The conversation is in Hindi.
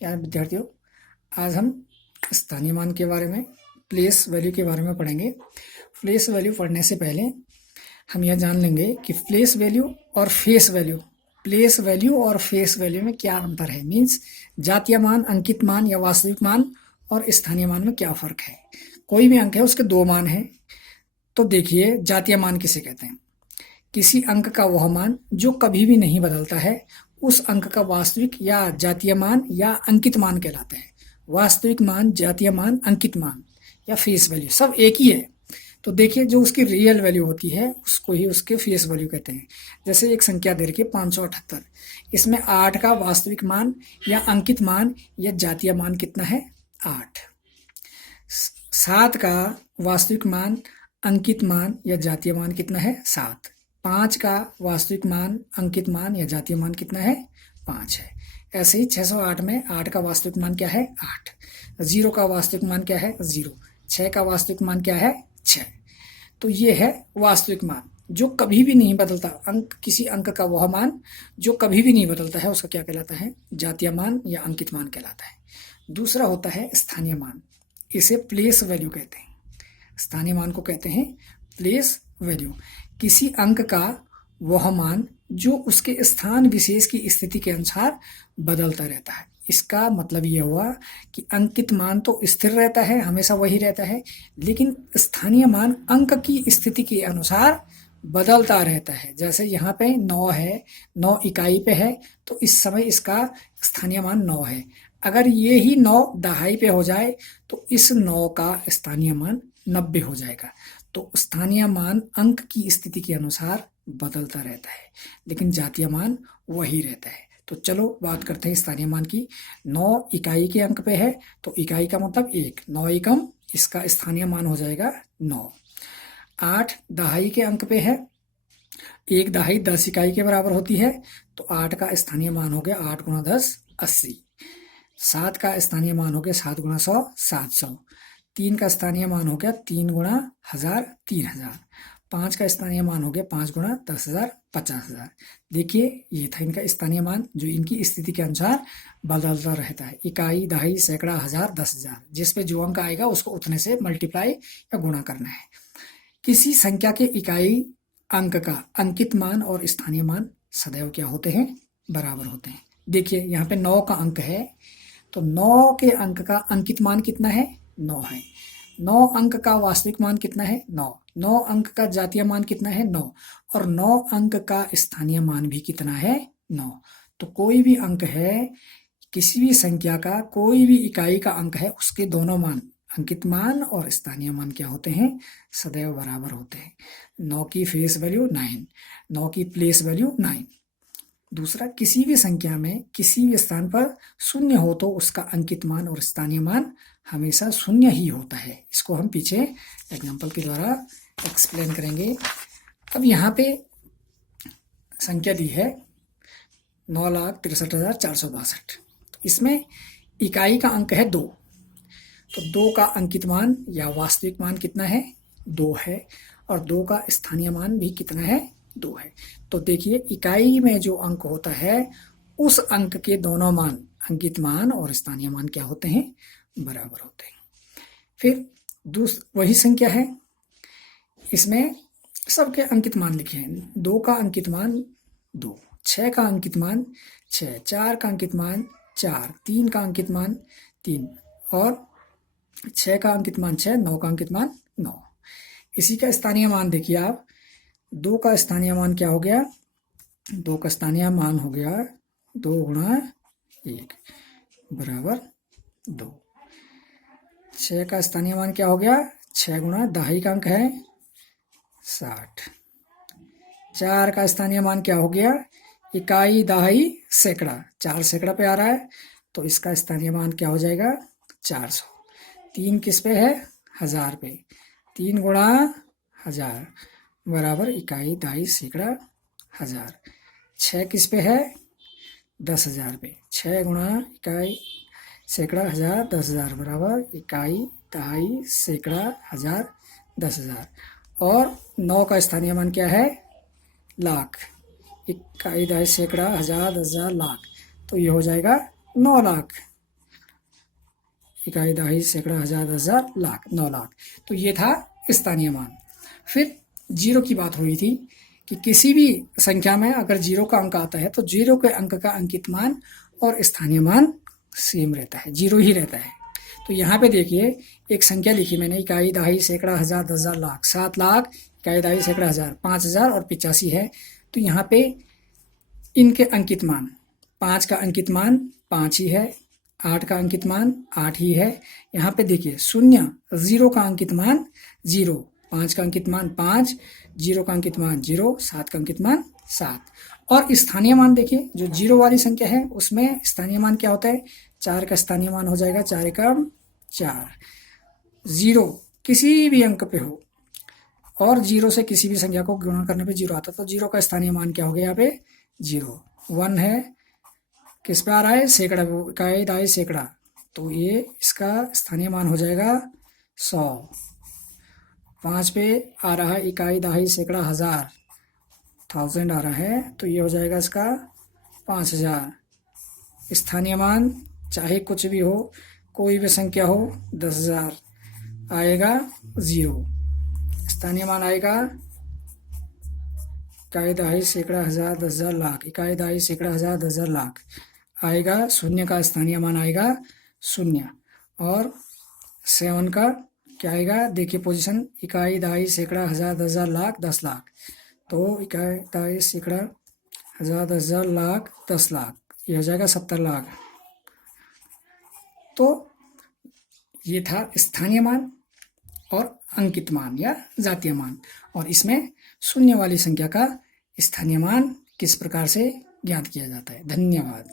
प्यारे विद्यार्थियों, आज हम स्थानीय मान के बारे में, प्लेस वैल्यू के बारे में पढ़ेंगे। प्लेस वैल्यू पढ़ने से पहले हम यह जान लेंगे कि प्लेस वैल्यू और फेस वैल्यू, प्लेस वैल्यू और फेस वैल्यू में क्या अंतर है। मीन्स जातीय मान, अंकित मान या वास्तविक मान और स्थानीय मान में क्या फ़र्क है। कोई भी अंक है उसके दो मान हैं। तो देखिए, जातीय मान किसे कहते हैं? किसी अंक का वह मान जो कभी भी नहीं बदलता है, उस अंक का वास्तविक या जातीय मान या अंकित मान कहलाता है। वास्तविक मान, जातीय मान, अंकित मान या फेस वैल्यू सब एक ही है। तो देखिए, जो उसकी रियल वैल्यू होती है उसको ही उसके फेस वैल्यू कहते हैं। जैसे एक संख्या दे रखी है 578, इसमें 8 का वास्तविक मान या अंकित मान या जातीय मान कितना है? 8। 7 का वास्तविक मान, अंकित मान या जातीय मान कितना है? 7। 5 का वास्तविक मान, अंकित मान या जातीय मान कितना है? 5 है। ऐसे ही 608 में 8 का वास्तविक मान क्या है? 8। 0 का वास्तविक मान क्या है? 0। 6 का वास्तविक मान क्या है? 6। तो ये है वास्तविक मान जो कभी भी नहीं बदलता। किसी अंक का वह मान जो कभी भी नहीं बदलता है उसका क्या कहलाता है? जातीय मान या अंकित मान कहलाता है। दूसरा होता है स्थानीय मान, इसे प्लेस वैल्यू कहते हैं। स्थानीय मान को कहते हैं प्लेस वैल्यू। किसी अंक का वह मान जो उसके स्थान विशेष की स्थिति के अनुसार बदलता रहता है। इसका मतलब ये हुआ कि अंकित मान तो स्थिर रहता है, हमेशा वही रहता है, लेकिन स्थानीय मान अंक की स्थिति के अनुसार बदलता रहता है। जैसे यहाँ पे 9 है, 9 इकाई पे है, तो इस समय इसका स्थानीय मान 9 है। अगर ये ही 9 दहाई पे हो जाए तो इस 9 का स्थानीय मान 90 हो जाएगा। तो स्थानीय मान अंक की स्थिति के अनुसार बदलता रहता है, लेकिन जातीय मान वही रहता है। तो चलो बात करते हैं स्थानीय मान की। 9 इकाई के अंक पे है, तो इकाई का मतलब 1, 9 एकम, इसका स्थानीय मान हो जाएगा 9। 8 दहाई के अंक पे है, 1 दहाई 10 इकाई के बराबर होती है, तो 8 का स्थानीय मान हो गया 8 गुणा 10 80। 7 का स्थानीय मान हो गया 7 गुणा 100 700। 3 का स्थानीय मान हो गया 3 गुणा 1000 3000। 5 का स्थानीय मान हो गया 5 गुणा 10,000 50,000। देखिए, ये था इनका स्थानीय मान जो इनकी स्थिति के अनुसार बदलता रहता है। इकाई, दहाई, सैकड़ा, हजार, 10,000, जिस पे जो अंक आएगा उसको उतने से मल्टीप्लाई या गुणा करना है। किसी संख्या के इकाई अंक का अंकित मान और स्थानीय मान सदैव क्या होते हैं? बराबर होते हैं। देखिए, यहाँ पे 9 का अंक है, तो 9 के अंक का अंकित मान कितना है? 9 है। 9 अंक का वास्तविक मान कितना है? 9। 9 अंक का जातीय मान कितना है? 9। और 9 अंक का स्थानीय मान भी कितना है? 9। तो कोई भी अंक है, किसी भी संख्या का कोई भी इकाई का अंक है, उसके दोनों मान, अंकित मान और स्थानीय मान क्या होते हैं? सदैव बराबर होते हैं। 9 की फेस वैल्यू 9, 9 की प्लेस वैल्यू 9। दूसरा, किसी भी संख्या में किसी भी स्थान पर शून्य हो तो उसका अंकित मान और स्थानीय मान हमेशा शून्य ही होता है। इसको हम पीछे एग्जाम्पल के द्वारा एक्सप्लेन करेंगे। अब यहाँ पे संख्या दी है 9,63,462। तो इसमें इकाई का अंक है 2, तो 2 का अंकित मान या वास्तविक मान कितना है? 2 है। और 2 का स्थानीय मान भी कितना है? 2 है। तो देखिए, इकाई में जो अंक होता है उस अंक के दोनों मान, अंकित मान और स्थानीय मान क्या होते हैं? बराबर होते हैं। फिर वही संख्या है, इसमें सबके अंकित मान लिखे हैं। 2 का अंकित मान 2, 6 का अंकित मान 6, 4 का अंकित मान 4, 3 का अंकित मान 3 और 6 का अंकित मान 6, 9 का अंकित मान 9। इसी का स्थानीय मान देखिए आप, 2 का स्थानीय मान क्या हो गया? 2 का स्थानीय मान हो गया 2 गुणा 1 बराबर 2। 6 का स्थानीय मान क्या हो गया? 6 गुणा दहाई का अंक है 60। 4 का स्थानीय मान क्या हो गया? इकाई, दहाई, सैकड़ा, 4 सैकड़ा पे आ रहा है, तो इसका स्थानीय मान क्या हो जाएगा? 400। 3 किस पे है? 1000 पे, 3 गुणा 1000 बराबर इकाई, दहाई, सैकड़ा, 1000। 6 किस पे है? 10,000 पे, 6 गुणा इकाई, सैकड़ा, 1000, 10,000 बराबर इकाई, दहाई, सैकड़ा, 1000, 10,000। और 9 का स्थानीय मान क्या है? लाख। इकाई, दहाई, सैकड़ा, 1000, 10,000, लाख, तो ये हो जाएगा 9 लाख। इकाई, दहाई, सैकड़ा, हजार, 10,000, लाख, 9 लाख। तो ये था स्थानीय मान। फिर जीरो की बात हुई थी कि किसी भी संख्या में अगर जीरो का अंक आता है तो जीरो के अंक का अंकित मान और स्थानीय मान सेम रहता है, जीरो ही रहता है। तो यहाँ पे देखिए एक संख्या लिखी मैंने, इकाई, दहाई, सैकड़ा, हजार, 10,000, लाख, 7 लाख, इकाई, दहाई, सैकड़ा, हजार, 5,000 और 85 है। तो यहाँ पे इनके अंकित मान, 5 का अंकित मान 5 ही है, 8 का अंकित मान 8 ही है। यहाँ पे देखिए शून्य, जीरो का अंकित मान 0, 5 का अंकित मान 5, 0 का अंकित मान 0, 7 का अंकित मान 7। और स्थानीय मान देखिए, जो जीरो वाली संख्या है उसमें स्थानीय मान क्या होता है, 4 का स्थानीय मान हो जाएगा 4 एकम 4। जीरो किसी भी अंक पे हो और जीरो से किसी भी संख्या को गुणा करने पे जीरो आता है, तो जीरो का स्थानीय मान क्या हो गया यहाँ पे 0। 1 है, किस पे आ रहा है, सैकड़ा, इकाई, दहाई, सैकड़ा, तो ये इसका स्थानीय मान हो जाएगा 100। 5 पे आ रहा है इकाई, दहाई, सैकड़ा, हजार, 1000 आ रहा है, तो ये हो जाएगा इसका 5000। स्थानीय मान चाहे कुछ भी हो, कोई भी संख्या हो, 10,000 आएगा 0। स्थानीय मान आएगा इकाई, दहाई, सैकड़ा, हजार, 10,000, लाख, इकाई, दहाई, सैकड़ा, हजार, 10,000, लाख आएगा। शून्य का स्थानीय मान आएगा 0। और 7 का क्या आएगा, देखिए पोजीशन, इकाई, दहाई, सैकड़ा, हजार, 10,000, लाख, 10 लाख। तो इकाई, दहाई, सैकड़ा, हजार, 10,000, लाख, 10 लाख, ये हो जाएगा 70 लाख। तो ये था स्थानीय मान और अंकित मान या जातीय मान। और इसमें शून्य वाली संख्या का स्थानीय मान किस प्रकार से ज्ञात किया जाता है। धन्यवाद।